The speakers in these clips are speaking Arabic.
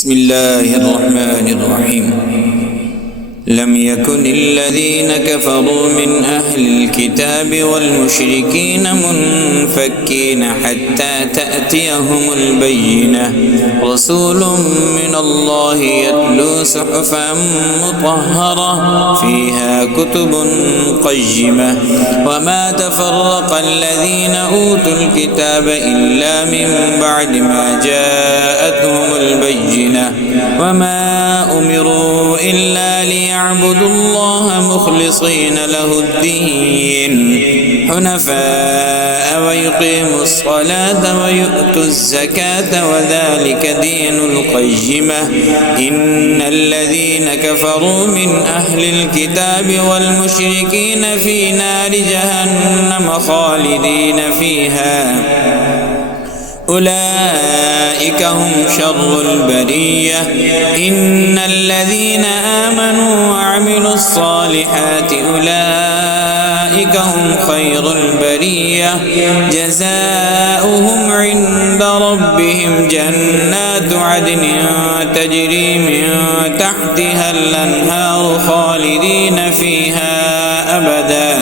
بسم الله الرحمن الرحيم. لم يكن الذين كفروا من أهل الكتاب والمشركين منفكين حتى تأتيهم البينة، رسول من الله يتلو صحفا مطهرة فيها كتب قيمة، وما تفرق الذين أوتوا الكتاب إلا من بعد ما جاءتهم البينة، وما أمروا إلا ليعبدوا الله مخلصين له الدين حنفاء ويقيموا الصلاة ويؤتوا الزكاة وذلك دين القيمة. إن الذين كفروا من أهل الكتاب والمشركين في نار جهنم خالدين فيها، أولئك هم شر البرية. إن الذين آمنوا وعملوا الصالحات أولئك هم خير البرية، جزاؤهم عند ربهم جنات عدن تجري من تحتها الأنهار خالدين فيها أبدا،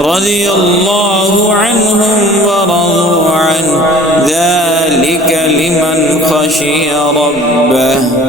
رضي الله عنهم ورضوا عنه، ذلك لمن خشي ربه.